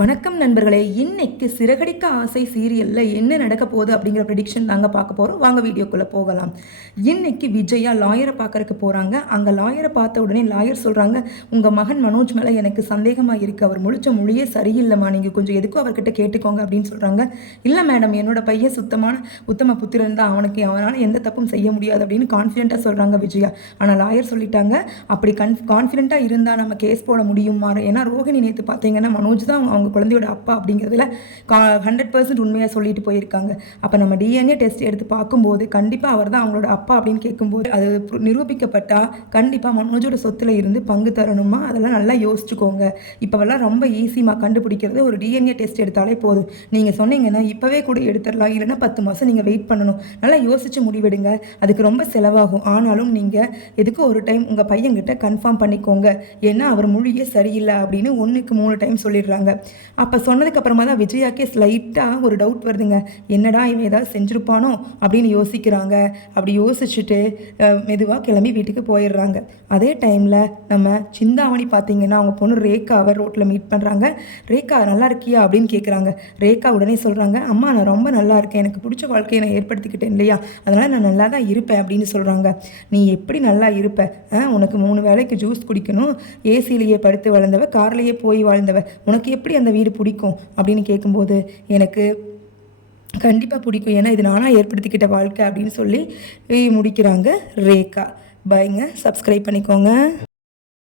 வணக்கம் நண்பர்களே. இன்னைக்கு சிறகடிக்க ஆசை சீரியலில் என்ன நடக்க போகுது அப்படிங்கிற ப்ரெடிக்ஷன் தாங்க பார்க்க போகிறோம். வாங்க வீடியோக்குள்ளே போகலாம். இன்னைக்கு விஜயா லாயரை பார்க்கறக்கு போகிறாங்க. அங்கே லாயரை பார்த்த உடனே லாயர் சொல்கிறாங்க, உங்கள் மகன் மனோஜ் மேலே எனக்கு சந்தேகமாக இருக்குது. அவர் முழிச்ச மொழியே சரியில்லைம்மா, நீங்கள் கொஞ்சம் எதுக்கும் அவர்கிட்ட கேட்டுக்கோங்க அப்படின்னு சொல்கிறாங்க. இல்லை மேடம், என்னோட பையன் சுத்தமான உத்தம புத்திரன் தான், அவனால் எந்த தப்பும் செய்ய முடியாது அப்படின்னு கான்ஃபிடென்ட்டாக சொல்கிறாங்க விஜயா. ஆனால் லாயர் சொல்லிட்டாங்க, அப்படி கான்ஃபிடென்ட்டாக இருந்தால் நம்ம கேஸ் போட முடியுமா? ஏன்னா ரோஹிணி நேற்று பார்த்தீங்கன்னா மனோஜ் தான் அவங்க குழந்தையோட அப்பா அப்படிங்கிறதுல 100% உண்மையாக சொல்லிட்டு போயிருக்காங்க. அப்போ நம்ம டிஎன்ஏ டெஸ்ட் எடுத்து பார்க்கும்போது கண்டிப்பாக அவர் தான் அவங்களோட அப்பா அப்படின்னு கேட்கும்போது அது நிரூபிக்கப்பட்டால் கண்டிப்பாக மனோஜோட சொத்துல இருந்து பங்கு தரணுமா, அதெல்லாம் நல்லா யோசிச்சுக்கோங்க. இப்போவெல்லாம் ரொம்ப ஈஸியாக கண்டுபிடிக்கிறது ஒரு டிஎன்ஏ டெஸ்ட் எடுத்தாலே போதும். நீங்கள் சொன்னீங்கன்னா இப்போவே கூட எடுத்துடலாம், இல்லைன்னா 10 மாதம் நீங்கள் வெயிட் பண்ணணும். நல்லா யோசிச்சு முடிவெடுங்க. அதுக்கு ரொம்ப செலவாகும். ஆனாலும் நீங்கள் எதுக்கும் ஒரு டைம் உங்கள் பையன்கிட்ட கன்ஃபார்ம் பண்ணிக்கோங்க. ஏன்னா அவர் மொழியே சரியில்லை அப்படின்னு 1க்கு 3 டைம் சொல்லிடுறாங்க. அப்போ சொன்னதுக்கப்புறமா தான் விஜயாக்கே ஸ்லைட்டாக ஒரு டவுட் வருதுங்க. என்னடா இவன் ஏதாவது செஞ்சுருப்பானோ அப்படின்னு யோசிக்கிறாங்க. அப்படி யோசிச்சுட்டு மெதுவாக கிளம்பி வீட்டுக்கு போயிடுறாங்க. அதே டைமில் நம்ம சிந்தாமணி பார்த்தீங்கன்னா அவங்க பொண்ணு ரேகாவை ரோட்டில் மீட் பண்ணுறாங்க. ரேகா நல்லா இருக்கியா அப்படின்னு கேட்குறாங்க. ரேகா உடனே சொல்கிறாங்க, அம்மா நான் ரொம்ப நல்லா இருக்கேன், எனக்கு பிடிச்ச வாழ்க்கையை நான் ஏற்படுத்திக்கிட்டேன் இல்லையா, அதனால் நான் நல்லா தான் இருப்பேன் அப்படின்னு சொல்கிறாங்க. நீ எப்படி நல்லா இருப்ப? உனக்கு 3 வேளைக்கு ஜூஸ் குடிக்கணும், ஏசிலேயே படுத்து வளர்ந்தவ, கார்லேயே போய் வாழ்ந்தவ, உனக்கு எப்படி அந்த வீடு பிடிக்கும் அப்படின்னு கேட்கும்போது எனக்கு கண்டிப்பாக பிடிக்கும், ஏன்னா இது நானாக ஏற்படுத்திக்கிட்ட வாழ்க்கை அப்படின்னு சொல்லி முடிக்கிறாங்க ரேகா. பாய்ங்க, சப்ஸ்கிரைப் பண்ணிக்கோங்க.